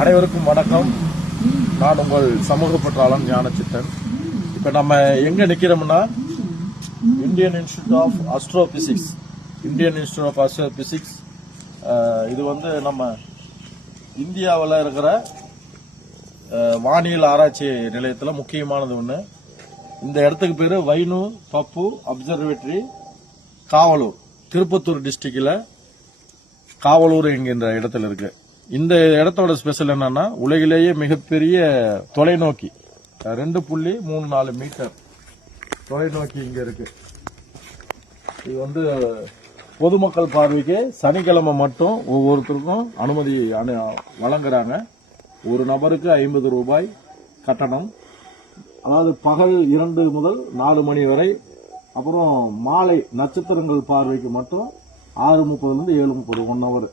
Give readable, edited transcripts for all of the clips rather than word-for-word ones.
அனைவருக்கும் வணக்கம். நான் உங்கள் சமூக பற்றாளன் ஞானச்சித்தன். இப்ப நம்ம எங்க நிக்கிறோம்னா இந்தியன் இன்ஸ்டிடியூட் ஆஃப் அஸ்ட்ரோபிசிக்ஸ். இது வந்து நம்ம இந்தியாவில் இருக்கிற வானியல் ஆராய்ச்சி நிலையத்தில் முக்கியமானது ஒன்று. இந்த இடத்துக்கு பேரு வைனு பப்பு அப்சர்வேட்டரி, காவலூர், திருப்பத்தூர் டிஸ்ட்ரிக்ட்ல காவலூர் என்கின்ற இடத்துல இருக்கு. இந்த இடத்தோட ஸ்பெஷல் என்னன்னா, உலகிலேயே மிகப்பெரிய தொலைநோக்கி 2.34 மீட்டர் தொலைநோக்கி இங்க இருக்கு. இது வந்து பொதுமக்கள் பார்வைக்கு சனிக்கிழமை மட்டும் ஒவ்வொருத்தருக்கும் அனுமதி வழங்குறாங்க. ஒரு நபருக்கு 50 ரூபாய் கட்டணம். அதாவது பகல் 2 முதல் 4 மணி வரை. அப்புறம் மாலை நட்சத்திரங்கள் பார்வைக்கு மட்டும் 6:30 7:30 1 ஹவர்.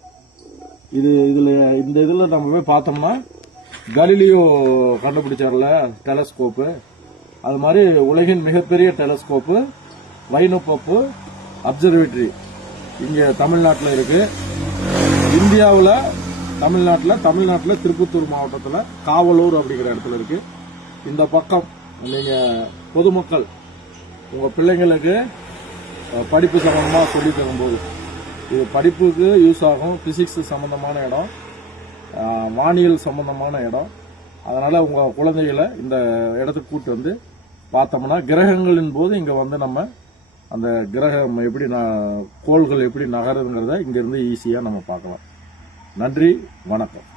இதுல நம்ம போய் பார்த்தோம்னா கலிலியோ கண்டுபிடிச்சார்ல டெலஸ்கோப்பு, அது மாதிரி உலகின் மிகப்பெரிய டெலஸ்கோப்பு வைனு பப்பு அப்சர்வேட்டரி இங்க தமிழ்நாட்டில் இருக்கு. இந்தியாவில் தமிழ்நாட்டில் திருப்பத்தூர் மாவட்டத்தில் காவலூர் அப்படிங்கிற இடத்துல இருக்கு. இந்த பக்கம் நீங்க பொதுமக்கள் உங்க பிள்ளைங்களுக்கு படிப்பு சம்பந்தமா சொல்லி தரும்போது இது படிப்புக்கு யூஸ் ஆகும். பிசிக்ஸ் சம்பந்தமான இடம், வானியல் சம்பந்தமான இடம். அதனால உங்க குழந்தைகளை இந்த இடத்துக்கு கூட்டு வந்து பார்த்தோம்னா கிரகங்களின் போது இங்க வந்து நம்ம அந்த கிரகம் எப்படி கோள்கள் எப்படி நகருங்கிறத இங்க இருந்து ஈஸியா நம்ம பார்க்கலாம். நன்றி, வணக்கம்.